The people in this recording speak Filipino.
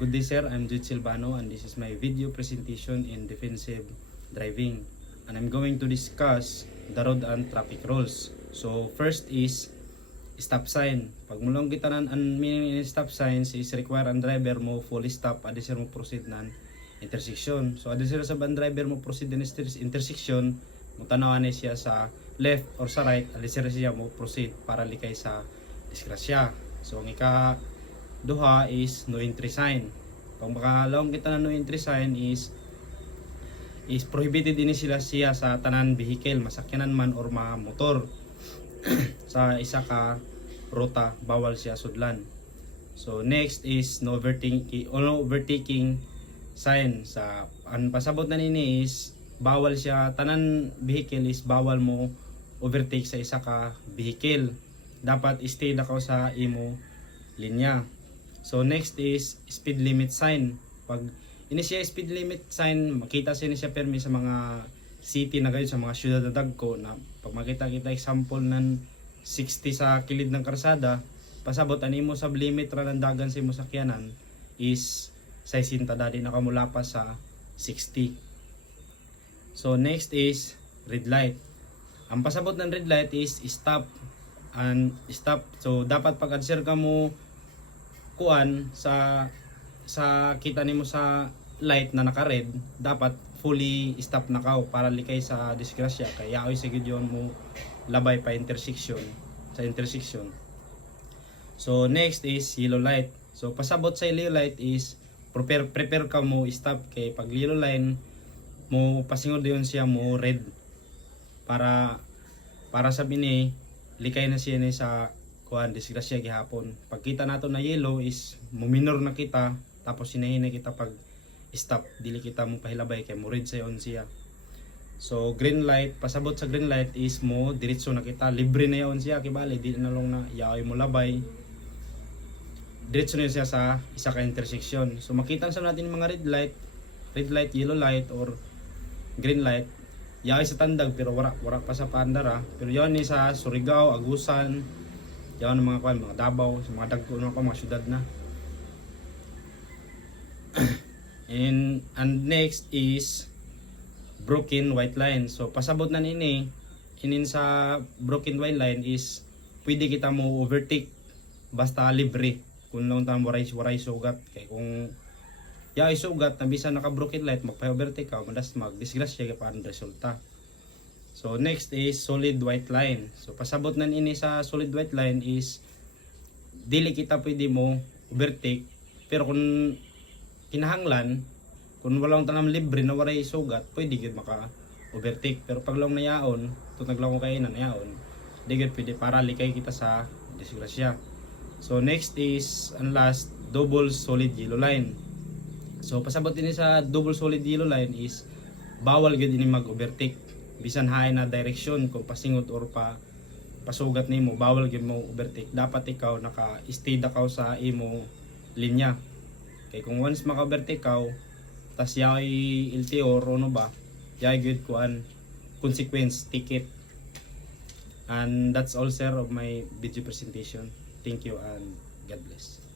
Good day sir, I'm Jude Silvano and this is my video presentation in defensive driving. And I'm going to discuss the road and traffic rules. So first is stop sign. Pag mulong kita nan ang meaning in stop signs is require ang driver mo fully stop adi sir mo proceed nan intersection. So adi sir sa ban driver mo proceed din intersection, mo tanawan siya sa left or sa right, adi sir siya mo proceed para likay sa disgrasya. So ang ika duha is no entry sign. Pag makalawang kita na no entry sign is prohibited ini sila siya sa tanan vehicle, masakyanan man or mga motor. Sa isa ka ruta bawal siya sudlan. So next is no overtaking sign. Sa ang pasabot na nini is bawal siya tanan vehicle is bawal mo overtake sa isa ka vehicle. Dapat stay na ka sa imo linya. So next is speed limit sign. Pag ini siya speed limit sign, makita siya ni siya permi sa mga city na gayon, sa mga syudad na dagko na pag makita kita example ng 60 sa kilid ng karsada, pasabot ani mo sa limit ra ng dagan sa imo sakyanan is 60 dali na kamula pa sa 60. So next is red light. Ang pasabot ng red light is stop and stop. So dapat pag adser ka mo kuan sa kita nimo sa light na naka-red, dapat fully stop na ka para likay sa disgrasya kay yaoy sa gid yon mo labay pa intersection sa intersection. So next is yellow light. So pasabot sa yellow light is prepare ka mo stop kay pag yellow line mo pasingod yon siya mo red para sa bini likay na siya ni sa kuan disgrasya gihapon. Pagkita nato na yellow is muminor na kita tapos sinahin na kita pag stop, dili kita mo pahilabay kay mo red sa yon siya. So green light, pasabot sa green light is mo diretso na kita, libre na yon siya kibali di na lang na yaoy mo labay. Diretso na siya sa isa ka intersection. So makita sa natin mga red light, yellow light or green light. Yaoy sa tandag pero wala pa sa pandara. Pero yon ni sa Surigao, Agusan, yan ang mga kuan, mga Davao, sa mga dagko na mga syudad na. And next is broken white line. So pasabot na nini inin sa broken white line is pwede kita mo overtake basta libre kung lang tang waray sugat. Kay kung yaay sugat na bisan naka broken light magpa-overtake ka, madas magdisgrasya ka pa ang resulta. So next is solid white line. So pasabot na ini sa solid white line is dili kita pwede mo overtake, pero kung kinahanglan, kung walang tanam libre na waray sugat, pwede gid maka overtake. Pero pag lang nayaon, to naglaw kay na nayaon, di gid pwede para likay kita sa disgrasya. So next is and last double solid yellow line. So pasabot ini sa double solid yellow line is bawal gid ini mag-overtake bisan haay na direksyon kung pasingot or pasugat nimo, bawal gyud mo overtake. Dapat ikaw naka-stay daw sa imo linya. Kay kung once maka-overtake ka, tas yaoy LTO or ano ba, yaoy gyud kuan consequence ticket. And that's all sir of my video presentation. Thank you and God bless.